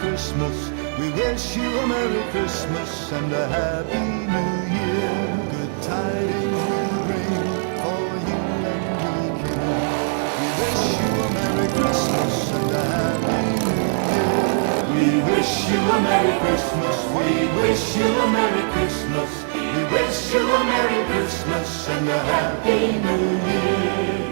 Christmas. We wish you a Merry Christmas and a Happy New Year. Good tidings we bring for you and your kin. We wish you a Merry Christmas and a Happy New Year. We wish you a Merry Christmas. We wish you a Merry Christmas. We wish you a Merry Christmas and a Happy New Year.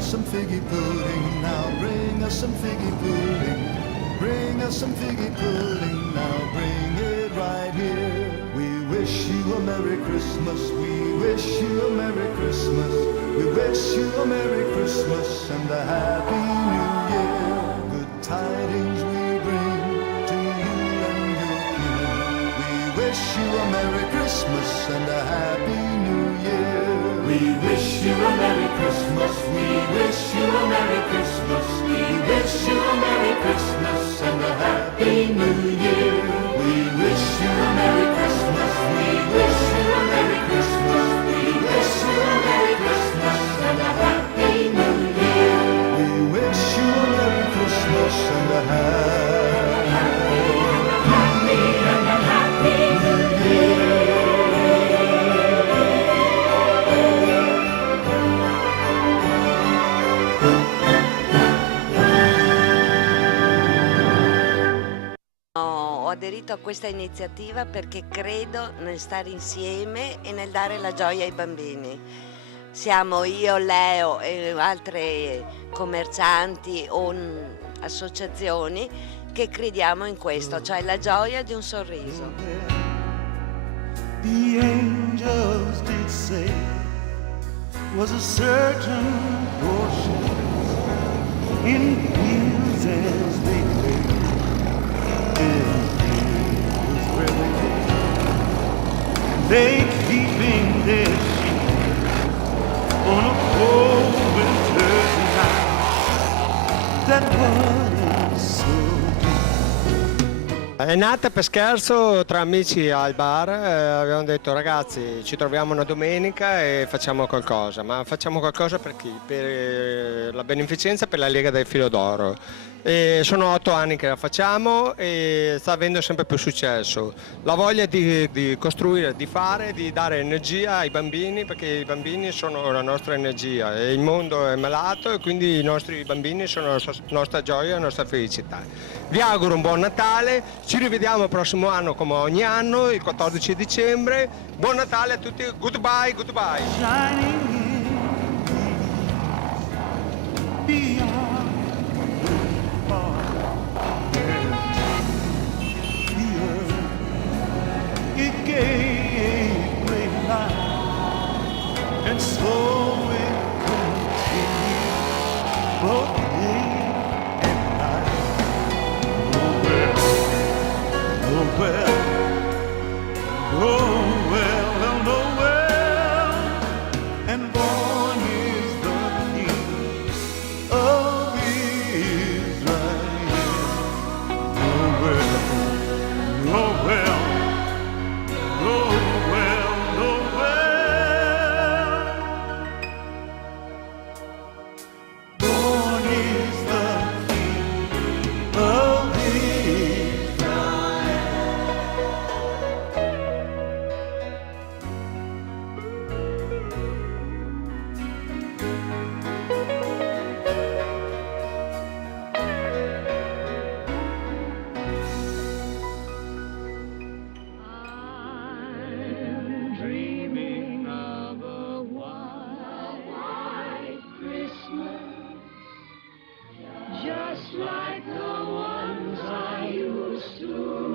Some figgy pudding, now bring us some figgy pudding. Bring us some figgy pudding, now bring it right here. We wish you a Merry Christmas, we wish you a Merry Christmas. We wish you a Merry Christmas and a Happy New Year. Good tidings we bring to you and your kin. We wish you a Merry Christmas and a Happy New Year. We wish you a Merry Christmas, we wish you a Merry Christmas, we wish you a Merry Christmas and a Happy New Year. We wish you a Merry Christmas, we wish you a Merry Christmas, we wish you a Merry Christmas and a Happy New Year. We wish you a Merry Christmas and a Happy New Year. Ho aderito a questa iniziativa perché credo nel stare insieme e nel dare la gioia ai bambini. Siamo io, Leo e altre commercianti o associazioni che crediamo in questo, cioè la gioia di un sorriso. The angels did say was a certain portion in fields as they lay. They keeping their sheep on a cold winter's night that was so deep. È nata per scherzo tra amici al bar, abbiamo detto ragazzi ci troviamo una domenica e facciamo qualcosa, ma facciamo qualcosa per chi? Per la beneficenza per la Lega del Filo d'Oro. E sono 8 anni che la facciamo e sta avendo sempre più successo. La voglia di costruire, di fare, di dare energia ai bambini, perché i bambini sono la nostra energia e il mondo è malato e quindi i nostri bambini sono la nostra gioia e la nostra felicità. Vi auguro un buon Natale, ci rivediamo il prossimo anno come ogni anno, il 14 dicembre. Buon Natale a tutti, goodbye, goodbye. It gave great light, and so it continued both day and night. Oh well, oh well, oh well, and born is the King of Israel. Oh well, oh well. Just like the ones I used to